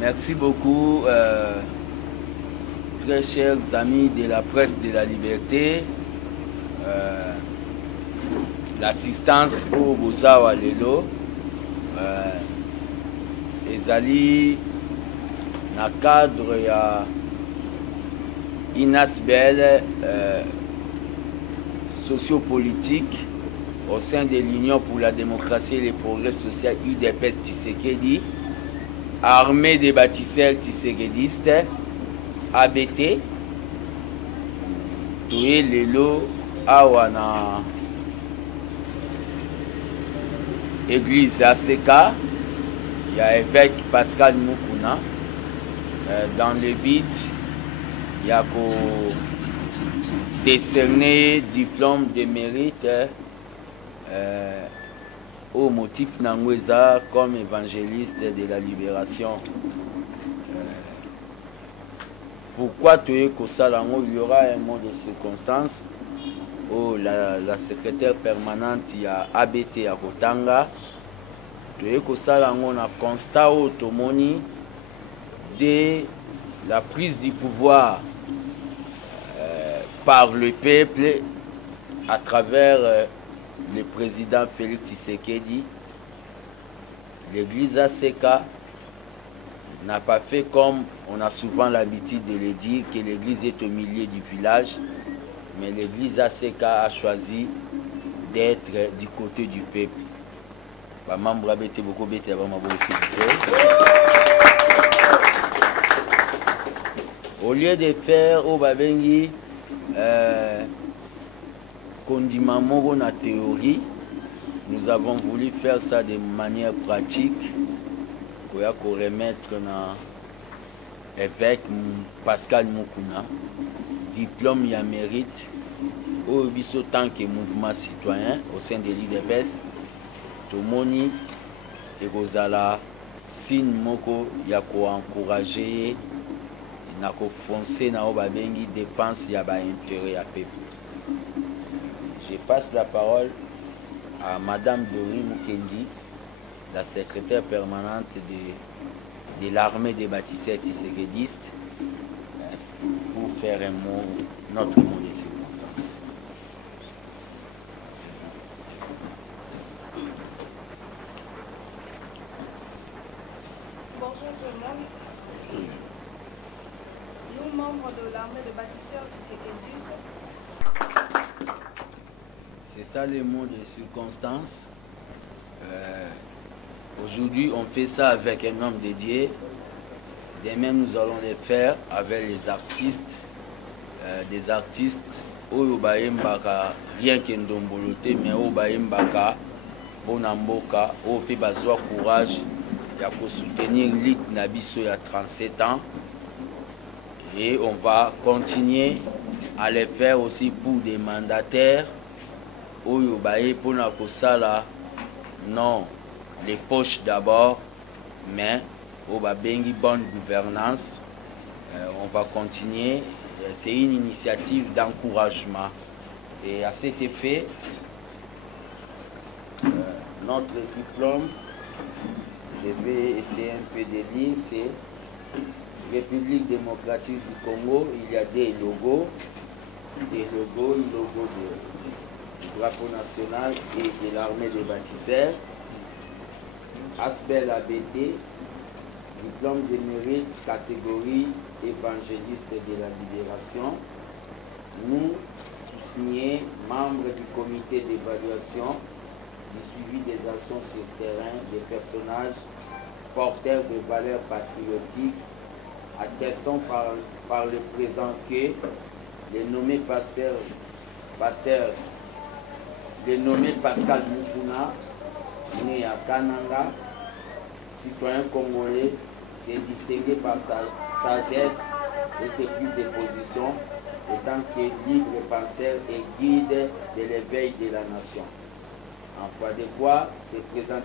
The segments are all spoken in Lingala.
Merci beaucoup, très chers amis de la presse de la liberté. L'assistance au Bozawa Lelo, ezali na cadre ya INASBEL sociopolitique au sein de l'Union pour la démocratie et le progrès social UDPS Tshisekedi, armée des bâtisseurs tshisekidistes, ABT, Toye Lelo Awana Église ACK, il y a évêque Pascal Mukuna, dans le but, il y a pour décerner diplôme de mérite au motif Nangweza comme évangéliste de la libération. Pourquoi tu es Kosalango, il y aura un mot de circonstance où la secrétaire permanente il y a ABT à Kotanga. Tu es Kosalango na constat au Tomoni de la prise du pouvoir par le peuple à travers le président Félix Tshisekedi. L'église ACK n'a pas fait comme on a souvent l'habitude de le dire, que l'église est au milieu du village, mais l'église ACK a choisi d'être du côté du peuple. Au lieu de faire au Babengi condimamo na théorie, nous avons voulu faire ça de manière pratique pour remettre na évêque Pascal Mukuna diplôme ya mérite au biso tant que mouvement citoyen au sein de l'IDPS. Tomoni ekozala signe moko ya ko encourager na ko foncer na babengi défense ya ba intérêt ya peuple. Je passe la parole à Madame Dori Mukendi, la secrétaire permanente de l'armée des bâtisseurs tshisekidistes, pour faire un mot, notre mot de circonstance. Bonjour tout le monde. Nous, membres de l'armée des bâtisseurs tshisekidistes. C'est ça le mot de circonstance. Aujourd'hui, on fait ça avec un homme dédié. Demain, nous allons le faire avec les artistes. Des artistes, Oyobayembaka, rien qu'un domboloté, mais Oyobayembaka, Bonamboka, Ope Bazoa courage, il y a pour soutenir l'IT Nabiso il y a 37 ans. Et on va continuer à le faire aussi pour des mandataires. Oyobaye pour la Kosala, non, les poches d'abord, mais au Babengi bonne gouvernance. On va continuer. C'est une initiative d'encouragement. Et à cet effet, notre diplôme, je vais essayer un peu de lire, c'est République démocratique du Congo. Il y a des logos, le logo du drapeau national et de l'armée des bâtisseurs. ASBEL ABT, diplôme de mérite, catégorie évangéliste de la libération. Nous, tous signés, membres du comité d'évaluation, du suivi des actions sur le terrain, des personnages porteurs de valeurs patriotiques, attestons par le présent que les nommés les nommés Pascal Mukuna, né à Kananga, citoyen congolais, s'est distingué par sa sagesse et ses prises de position, étant que libre penseur et guide de l'éveil de la nation. En foi de quoi, ce présent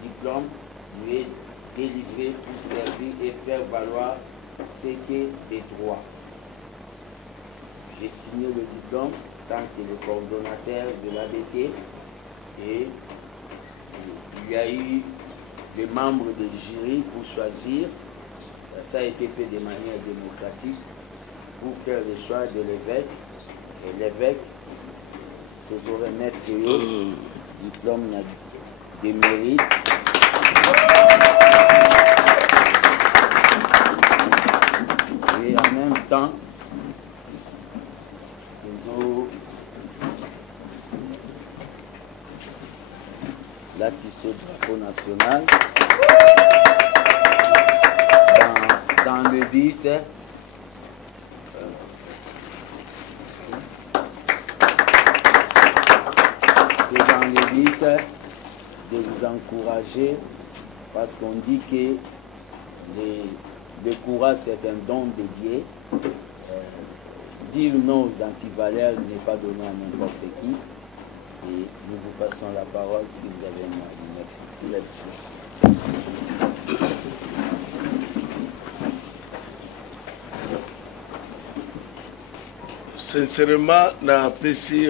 diplôme lui est délivré pour servir et faire valoir ce qu'est des droits. J'ai signé le diplôme tant que le coordonnateur de l'ABT et il y a eu des membres de jury pour choisir Ça a été fait de manière démocratique pour faire le choix de l'évêque. Et l'évêque, toujours remettre le diplôme de mérite. Et en même temps, nous la tissé au drapeau national dans le but de vous encourager, parce qu'on dit que le courage c'est un don de Dieu. Dire non aux antivaleurs n'est pas donné à n'importe qui. Et nous vous passons la parole si vous avez un avis. Merci. Sincèrement, j'apprécie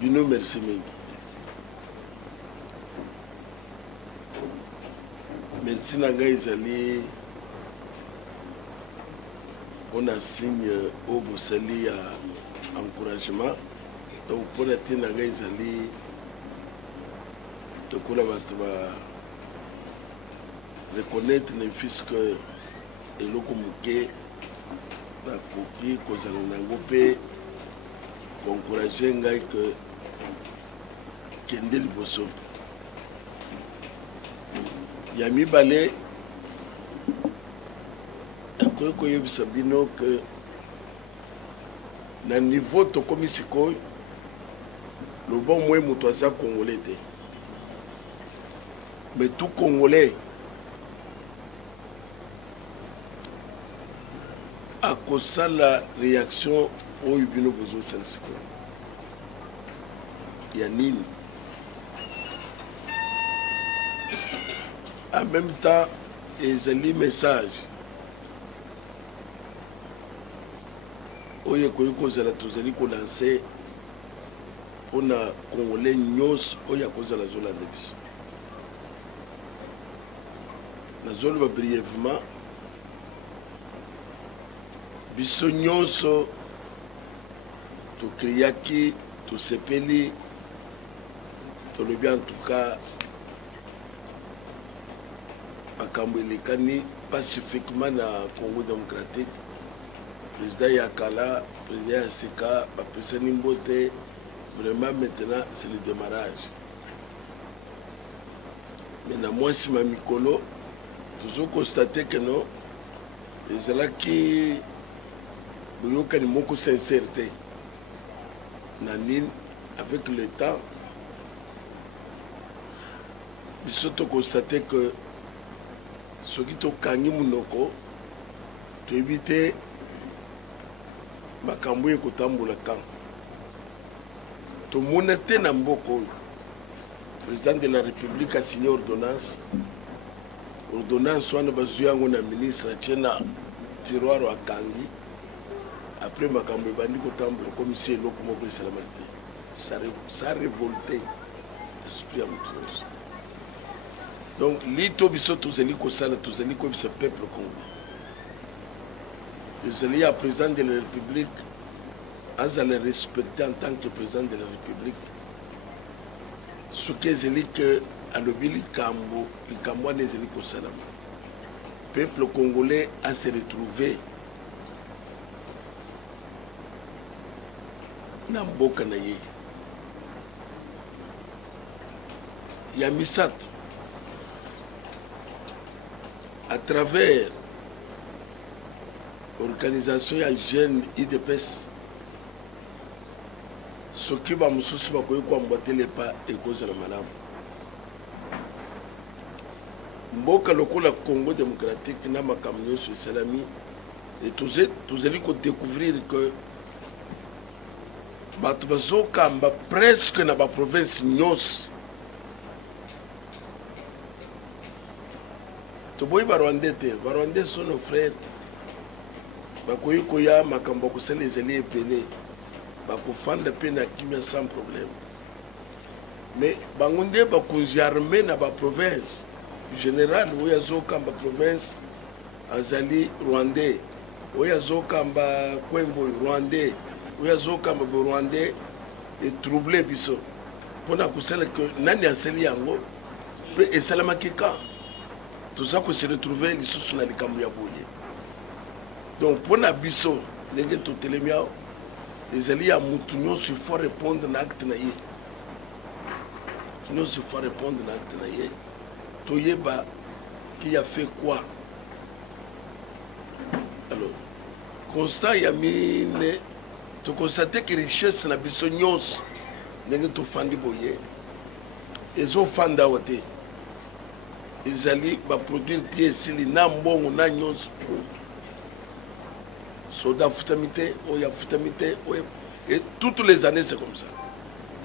du nom merci. Merci Naga Izali. On a signé au Boussali à encouragement. Donc pour la Naga Izali, tu reconnaître les fils que et l'okomuke na koki kozala nango pe encourager ngai que kende liboso ya mibale akoki koyebisa bino que na niveau tokomi sikoyo loba omoi moto aza congolais te, mais tout congolais akosala réaction oyo bino bozosala sikoyo ya nini. En même temps ezali message oyo ekoki kozala tozali kolanse mpona congolais nyonso oyo akozala azolanda biso. nazoloba brièvement biso nyonso tokriaki tosepeli tolobi en tout cas makambo elekani pacifiquement na Congo démocratique. Président Yakala, président Yaseka, bapesani mbote. Vraiment maintenant c'est le démarrage. Mais na mwasi ma mikolo toujours constaté que non ezalaki boyokani moko sincérité na nini avec le temps biso toconstaté que soki tokangi munoko toyebi te makambo oyo ekotambola kan tomona te na mboka oyo président de la république asigné ordonnance wana bazwi yango na ministre atie na tiroir akangi après makambo ebandi kotambola komisi eloko moko esalama te ça révolté esprit ya moto nyonso. Donc lito biso tozali kosala tozali koyebisa peuple congolais ezali ya président de la république azala respecté en tant que président de la république soki ezali ke alobi likambo wana ezali kosalama peuple congolais a se retrouvé na mboka na ye ya misato à travers organisation ya jeune IDPS soki bamosusu bakoki koambwatelepa ekozala malamu. Mboka lokola Congo démocratique na makambo nyonso esalami tozali kodécouvrir que bato bazokamba presque na baprovince nyonso. Toboyi barwandais te, barwandais sont nos frères. Bakoyi koya makambo kosala ezali ebele bakofanda mpe na kimia sans problème. Mais bango nde bakonzi armé na baprovince général oyo azokamba province azali rwandais oyo azokamba kwembo rwandais oyo azokamba rwandais etrouble biso mpona kosala ke nani asali yango mpe esalamaki ka toza kose retrouve lisusu na likambo ya boye donc mpona biso ndenge totelemi awa ezali ya mutu nyonso ifo répondre na acte na ye nyonso ifo répondre na acte na ye toyeba qui a fait quoi. Alors constat ya mine to constate que richesse na biso nyonso ndenge tofandi boye ezofanda awa te ezali baproduire ti esili na mbongo na nyonso soda afutami te oyo afutami te oyo et toutes les années c'est comme ça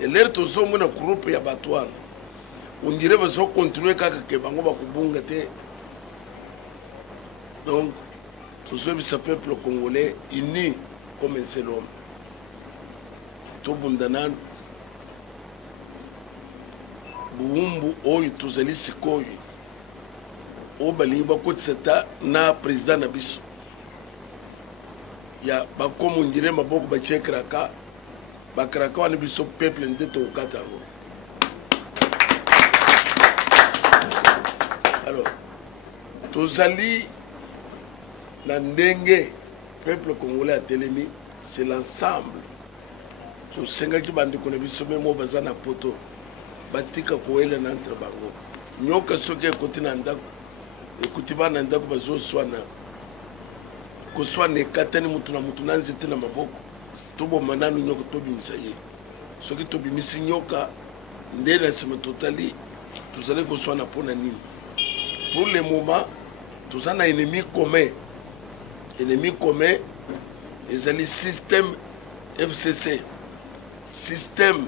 et lere tozomona groupe ya bato wana on dirait bazokontinue kaka ke bango bakobunga te donc tozobisa peuple congolais uni comme un seul homme tobunda nanu buumbu oyo tozali sikoyo oyo balingi bakotisa ta na président na biso ya bakomo ndire maboko batie kraka bakraka wana biso peuple nde tokokata yango alors tozali na ndenge peuple congolais atelemi c'est l'ensemble tosengaki bandeko na biso memo baza na poto batika koyela na entre bango nyoka soki ekoti na ndako ekuti bana ndako bazoswana koswana ekatani mutu na mutu na nzete na maboko toboma nanu nyoka tobimisa ye soki tobimisi nyoka nde na nsima totali tozali koswana mpona nini pour le moment toza na ennemi commun ezali système FCC système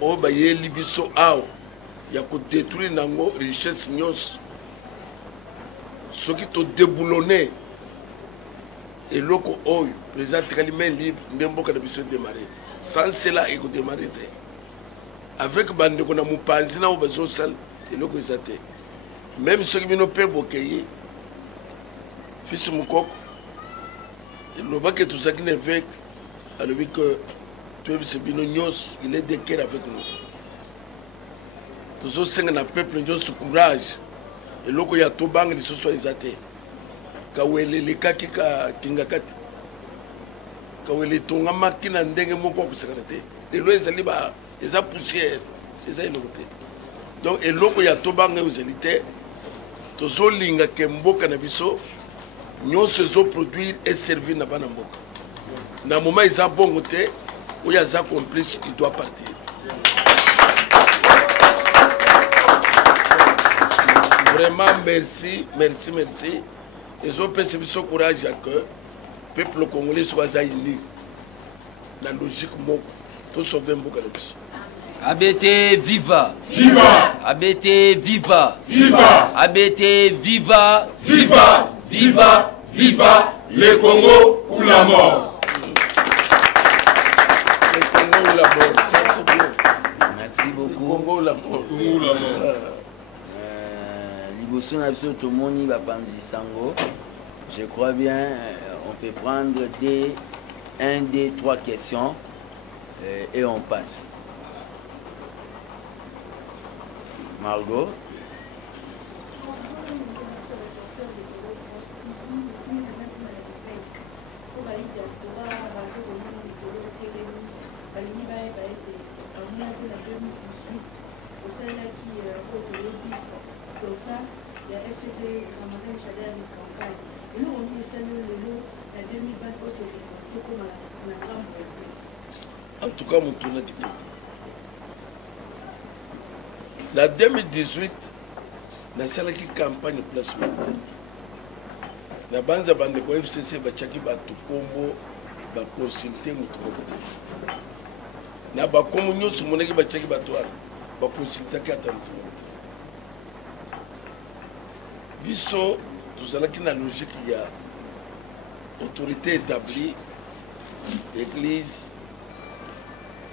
oyo bayeli biso awa ya kodétruire nango richesse nyonso soki todéboulonne eloko oyo président atikali main libre nde mboka na biso démarrer sans cela ekodémarrer te avec bandeko na mopanzi na oyo bazosala eloko eza te même soki bino mpe bokei fils mokoko elobaki tozalaki na évêque alobi que toyebisa bino nyonso il est de cœur avec nous tozosenga na peuple nyonso courage eloko ya tobanga lisusu eza te kawele lekaki kakingaka te kawele etongamaki na ndenge moko akosekana te lelo ezali eza poussière eza eloko te donc eloko ya tobanga ezali te tozolinga ke mboka na biso nyonso ezoproduire eservir na bana mboka na moment eza bongo te oyo aza complice il doit partir vraiment merci ezopesa biso courage ya que peuple congolais so aza uni na logique moko tosauve mboka na biso. ABT viva! Viva! ABT viva! Viva! ABT viva! Viva! Viva! Viva! Le Congo ou la mort! Le Congo ou la mort, ça c'est bien. Merci beaucoup. Le Congo ou la mort. Le Congo ou la mort. Liboso na biso tomoni bapanzi sango. Je crois bien, on peut prendre un, deux, trois questions et on passe. Margot. En tout cas, mon tournoi qui la 2018, na salaki campagne place militaire. Na banza bande ko FCC bachaki batu kombo ba consulter mutu kote. Na ba komo nyoso monaki bachaki batu ba consulter ka tantu. Biso tozalaki na logique ya autorité établie, église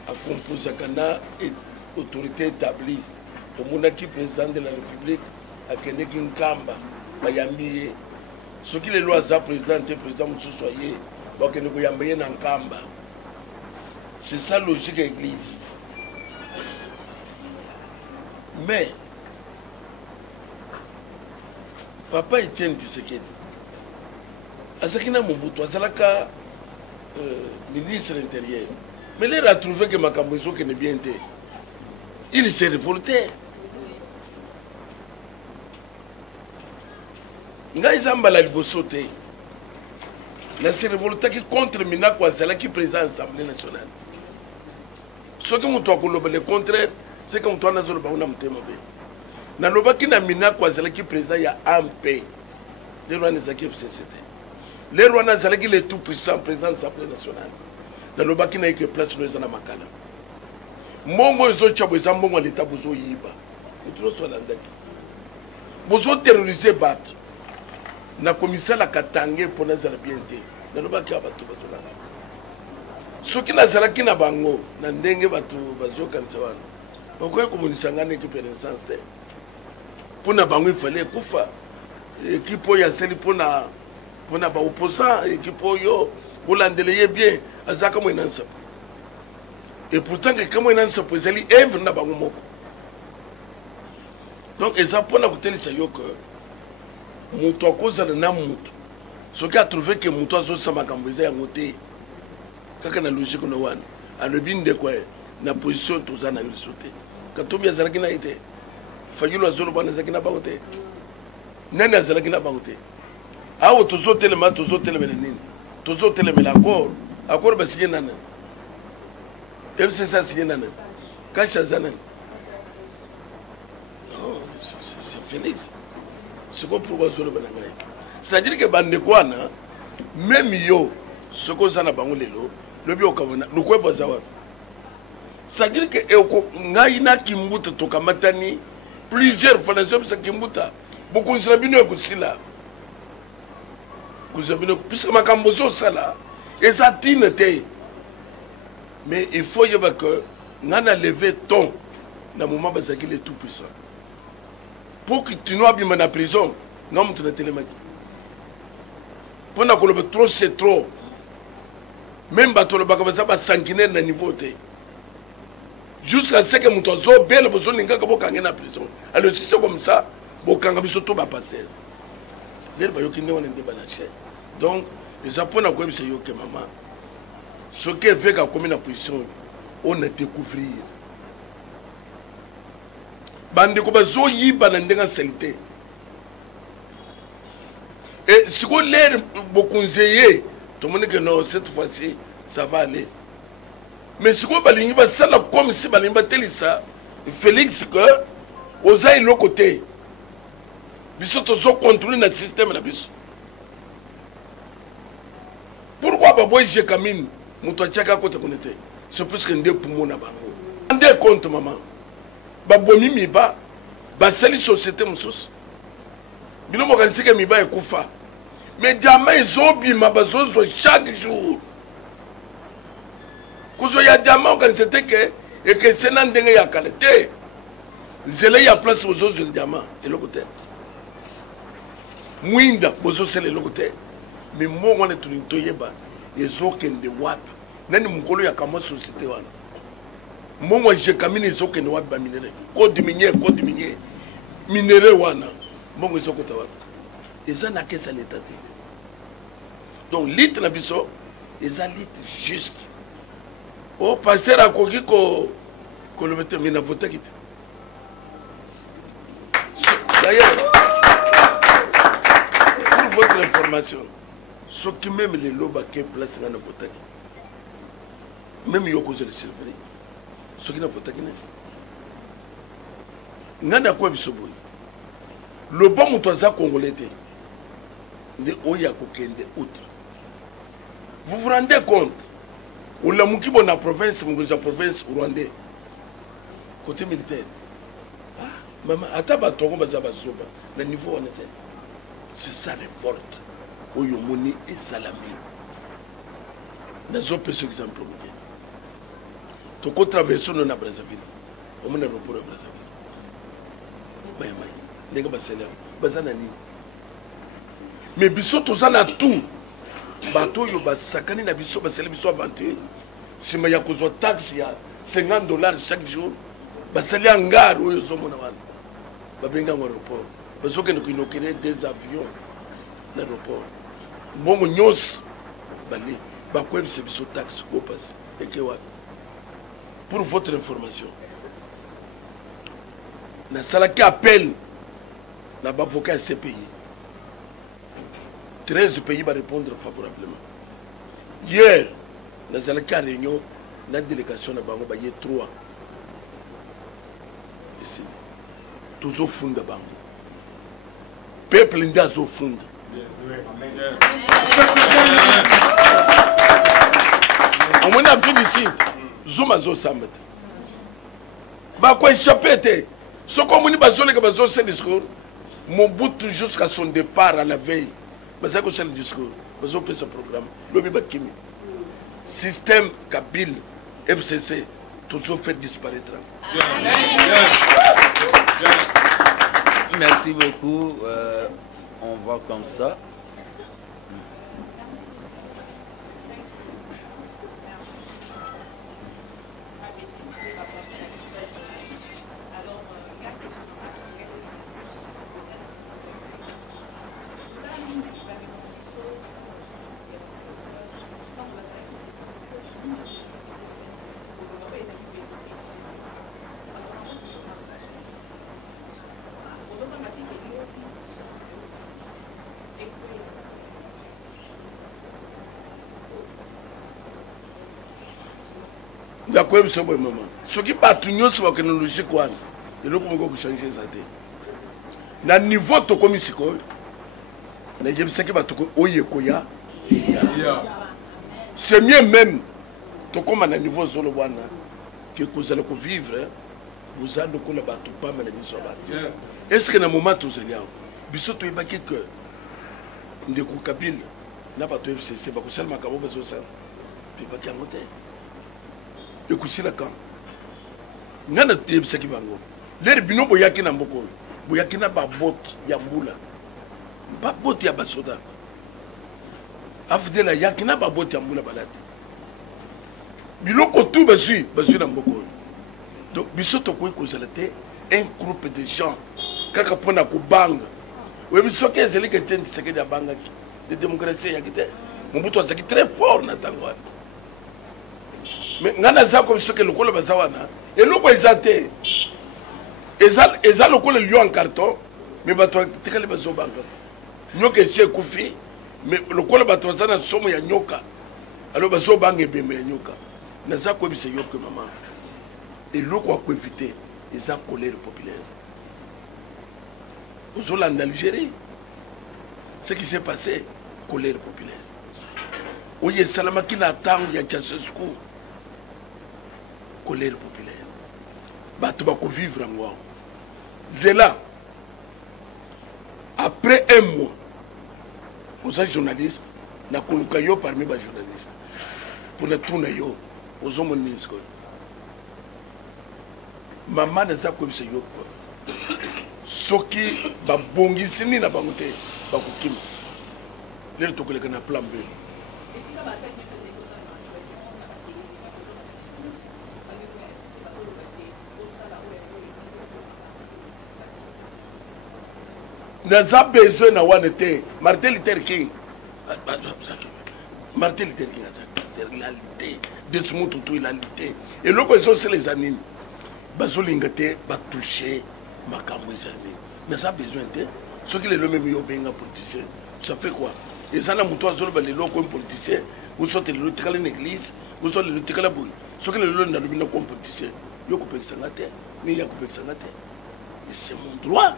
a composé kana autorité établie. Au Monaki président de la République akendeki nkamba bayambi ye soki lelo aza président te président mosusu aye bakende koyamba ye na nkamba. C'est ça logique à l'église. Mais papa Etienne Tshisekedi azakina Mobutu azalaka ministre de l'Intérieur, mais il a trouvé que makambo ezoke ne bien te. Il s'est révolté. Ngai zambala liboso te. Il s'est révolté contre Minako azalaki président de l'Assemblée nationale. Ce que nous avons le contraire, c'est que nous avons le contraire. Nous avons le Minako azalaki président il y a un pays. Les rois n'azalaki FCCT. Les rois n'azalaki les tout puissants présidents de l'Assemblée nationale. Nous avons le place sur les anamakala. Mongo ezo chabo ezambongo l'État bozo yiba. Nous sommes landaki. Bozo terroriser bat. Na commissaire la Katangé pour nous bien te. Nous avons le bateau bazo. Soki nazalaki na bango na ndenge bato bazokanisa wana bakoya komonisa ngana ekipe renaissance te mpona bango ifale ekufa ekipe oyo asali mpona baopposant ekipe oyo olandele ye bien azalaka mwena nsapo et pourtant keka mwena nsapo ezali evre na bango moko donc eza mpona kotelisa yo ke moto akozala na moto soki atrouve ke moto azosala makambo eza yango te kaka na logique na wana alobi ndeko na position tozana yo sote katombi azalaki na ite fayulu azolo bana azalaki na bango te nani azalaki na bango te awo tozotelema nini tozotelemela accord basinye nana MCC asinye nana kasha zana non c'est Félix c'est quoi pourquoi azolo bana ngai c'est-à-dire que bandeko wana même yo ce qu'on a bango lelo lobi okabona lukwebo zawa c'est-à-dire que ngaina kimbuta tokamatani plusieurs fois les hommes ça kimbuta beaucoup de rabino kusila kuzabino puisque makambo zo sala et ça tine te mais il faut y avoir que ngana lever ton na moment bazaki les tout puissant pour que tu n'ois bien na prison ngam tu na telemaki pour na koloba trop c'est trop. Même bateau le bakabaza ba sanguinaire na niveau te jusqu'à ce que muto zo belle besoin ninga ko kanga na prison alors si c'est comme ça bokanga biso to ba passer les ba yokinde on ndeba na chaîne donc les japonais ko bisa yoke maman ce qui fait que comme na position on a découvrir bande ko bazo yiba na ndenga salité et si ko l'air bokunzeye tout le monde dit que non, cette fois-ci, ça va aller. Mais ce qu'on va dire, c'est comme si on va dire ça, Félix, que, aux ailes de côté, ils sont contrôlés dans le système. Pourquoi Baboy Jekamine, Moutouachaka côté connecté? C'est plus qu'un deux poumons à Bango. Un deux comptes, maman. Babomi Miba, Basali Société Moussous. Bino Mokansika Miba et Koufa. Mais jamais ils ont bien ma besoin chaque jour. Quand il y a diamant, quand c'était que c'est un dingue à qualité. Zélé y a place aux autres diamants et le côté. Mouinda, aux autres c'est le côté. Mais moi on est tout le toyeba. Les autres de wap. Nani mukolo ya kama société wana. Moi j'ai camine les autres de wap ba minéré. Code minier. Minéré wana. Moi ils ont côté wap. Et ça n'a que ça l'état. Donc, l'île na biso, ils ont l'île juste. Oh, pasteur a coquille que le mette, mais n'a voté quitte. D'ailleurs, pour votre information, ce qui même les lobes qui place dans le vote, même yoko je le célébrer, ce qui n'a voté qui n'est. N'a quoi biso boy. Le bon moutoisa congolais de oya kokende outre. Vous vous rendez compte? Ou la moukibo na province, la province rwandais, côté militaire. Ah, maman, ataba tongo bazaba zoba, le niveau on était. C'est ça révolte. Oyomoni et Salami. Nous avons pris exemple. Tu as traversé le Brazzaville. On a repris le Brazzaville. ndenge basali yango baza na nini mais biso toza na tout bato oyo basakani na biso basali biso aventure nsima ya kozwa taxe ya $50 chaque jour basali angare oyo ozomona wana babenga yango aéroport bazokende koinokere des avions na aéroport mbongo nyonso bale bakoyebisa biso taxe kopasi eke wana pour votre information nasalaki appel na bavocat ya CPI 13 pays va répondre favorablement. Hier, nous avons une réunion, la délégation de Bango, il y a 3. Ici. Tous au fond de Bango. Peuple indien au fond. On a fini ici. Zuma zo sambat. Bah quoi échappé? Ce qu'on m'a dit, bah sur les gars, c'est discours. Mobutu jusqu'à son départ à la veille. Mais c'est le discours. Mais on peut ce programme. L'objet Bakimi. Système Kabyle, FCC, tout ça fait disparaître. Merci beaucoup. On va comme ça. D'accord, c'est bon moment. Ce qui pas tout nous sur la logique quoi. Et là comment changer ça té. Na niveau to comme ici quoi. Na je sais que ba to oye koya. C'est mieux même to comme na niveau zolo bwana que vous allez vivre vous allez ko la ba to pas na biso ba. Est-ce que na moment to zelia biso to ibaki que ndeko Kabila na ba to FCC ba ko selma ka bo bezo ça. Puis ba ki amote. Ekusila quand ngana tebisaki bango lere bino boyaki na mboko boyaki na babot ya mbula babot ya basoda afudela yaki na babot ya mbula balati biloko tout basui na mboko donc biso tokoki kozala te un groupe de gens kaka mpona kobanga oyebi soki ezali ke te Tshisekedi abangaki de démocratie eyaki te Mobutu azalaki très fort na ntango wana mais ngana za comme ce que le col bazawana et le quoi ezate ezal le col lion en carton mais bato tikali bazo banga nyoka esi kufi mais le col bato zana somo ya nyoka alors bazo banga bembe ya nyoka na za ko bise yoke maman et le quoi ko éviter eza colère populaire aux Hollande d'Algérie ce qui s'est passé colère populaire oye salamaki na tangu ya Ceausescu colère populaire. Bato bako vivre en moi. Là, après un mois, vous êtes journaliste, na koluka yo parmi les journalistes. Pour ne tourner yo, aux hommes ministres. Maman ne sait pas comment c'est yo. Soki ba bongisini na bangote bako kim. Les to koleka na plan B. Nous avons besoin de Martin Luther King. Martin Luther King, c'est la réalité. De ce monde, tout est la réalité. Et l'opposition, c'est les animes. Basolingate va toucher ma camouise. Nous avons besoin de ce qui est le même politicien. Ça fait quoi? Et ça, nous avons les locaux politiciens. Vous sortez le local en église, vous sortez le local à bouille. Ce qui est le local comme politicien. Vous coupez ça la terre, mais il y a coupé ça la terre. Et c'est mon droit.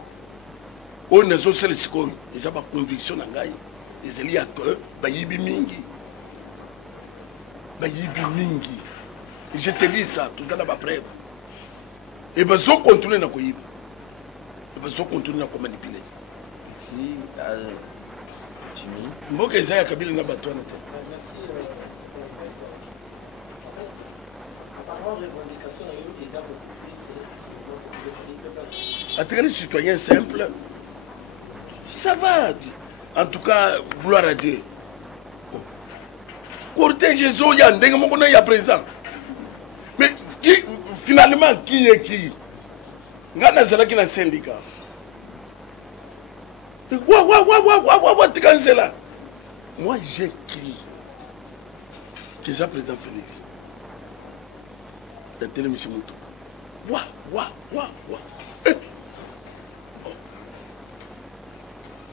On a aussi les scoles, ils ont une conviction dans Gaï. Ils ont dit que Bayibi Mingi. Bayibi Mingi. Je te dis ça, tout dans la preuve. Et bien, ils ont continué à Koyib. Et bien, ils ont continué à manipuler. Si, Jimmy. Mboka Isaiah Kabila n'a pas toi. Attirer les citoyens simples, ça va. En tout cas, gloire à Dieu. Cortège Jésus, il y a un président. Mais finalement, qui est qui? Il y a un syndicat. Moi, j'écris que c'est président Félix. La télévision Moutou.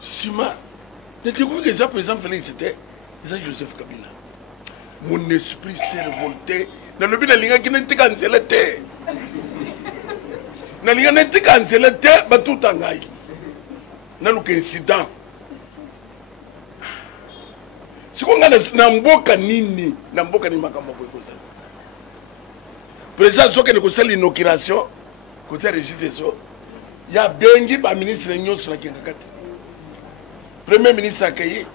Sima, j'ai découvert que c'est président Félix, c'était Joseph Kabila. Mon esprit s'est révolté. Dans le but de l'Inga qui n'était cancellé. Dans l'Inga n'était cancellé, tout en gaï. Dans l'incident. Si on a Namboka Nini, Namboka Nini Makamba Kosa. Président, ce qui est l'inauguration, côté Régis des Eaux, il y a Bengi, le ministre de l'Union sur la Kinkakati. Premier ministre accueilli,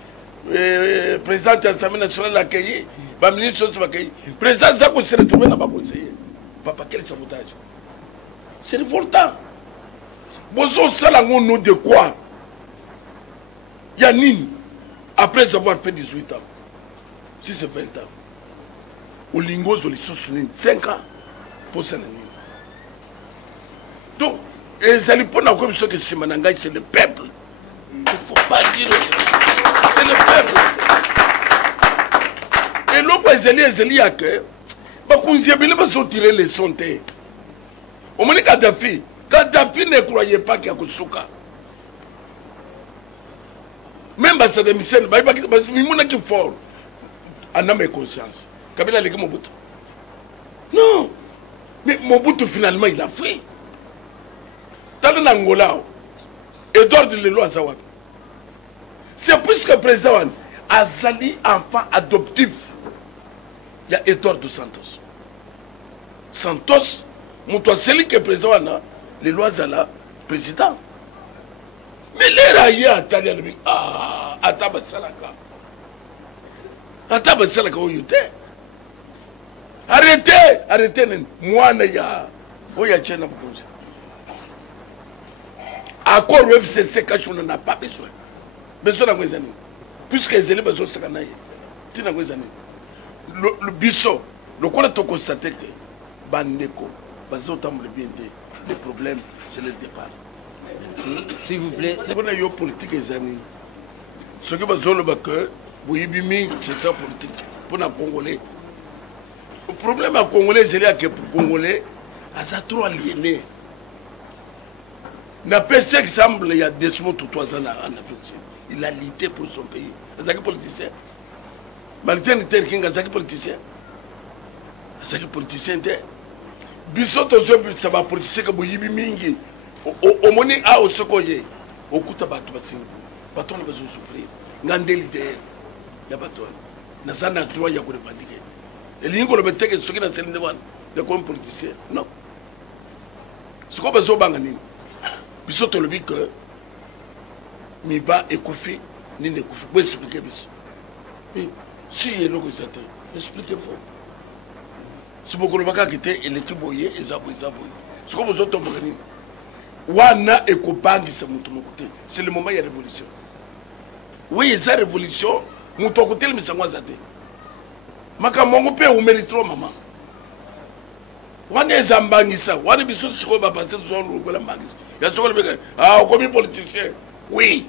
président de l'Assemblée nationale accueilli, le ministre de l'accueilli. Le président Zako s'est retrouvé dans ma conseiller. Papa, quel sabotage? C'est révoltant. Bozo Salango nous de quoi? Yanine, après avoir fait 18 ans, si c'est 20 ans, au Lingos, au Lissousounine, 5 ans, pour ça. Donc, ça lui pose comme ça que c'est Manangaï, c'est le peuple. Il ne faut pas dire c'est le peuple. Et l'autre, Zélie a que, il va tirer les sons. Au moins, Kadhafi ne croyait pas qu'il y a Koussouka. Même si c'est des missions, il y a qui fort. En âme et conscience. Kabila a Mobutu. Non. Mais Mobutu, finalement, il a fait. Dans l'Angola, Edouard de Lelo Azawad. C'est puisque le président Azali, enfant adoptif, il y a Edouard de Santos. Santos, celui qui est président, Lelo Azala, président. Mais les raillés à Talialbi, Ataba Salaka. Ataba Salaka, où il était. Arrêtez, moi, il y a. Où il y a Tchèna Boukouz. Accord FCC, on n'a pas besoin. Besoin d'un amis. Puisque les élèves besoin de ce qu'on a. Le biseau, le quoi tu constaté que Bandeko, besoin de bien des problèmes, c'est le départ. S'il vous plaît. On a eu politique les amis. Ce que besoin le que oui, c'est ça politique pour les Congolais. Le problème à Congolais, c'est que pour les Congolais, ils sont trop aliénés. Il y a PC qui semble il y a 2 mois ou 3 ans en Afrique. Il a lutté pour son pays. C'est un politicien. Martin Luther King, c'est un politicien. C'est un politicien. Bissot, ça va politicien que vous avez mingi. Au moni a au secoyer. Au coup de bateau, bateau ne va souffrir. Ngandé l'idée. Il y a bateau. N'a pas droit à revendiquer. Et l'ingénieur le mettait que ce qui n'a pas été le politicien. Non. Ce qu'on va se bangani. Bissot le dit que Miba et Koufi ni ne Koufi. Vous expliquez Bissot. Mais si il y a l'eau que j'attends, expliquez-vous. Si vous ne pouvez pas quitter, il est tout boyé et zaboué. Ce qu'on vous a dit, Wana et Kobangi, c'est le moment où il y a révolution. Oui, il y a une révolution, nous avons côté le Missango Zate. Makamongo pe ou mérite maman. Wana Zambangisa, Wana Bissot Siko Babate, Zon Rugola Mangis. Il y a ce qu'on a ah, comme politicien. Oui.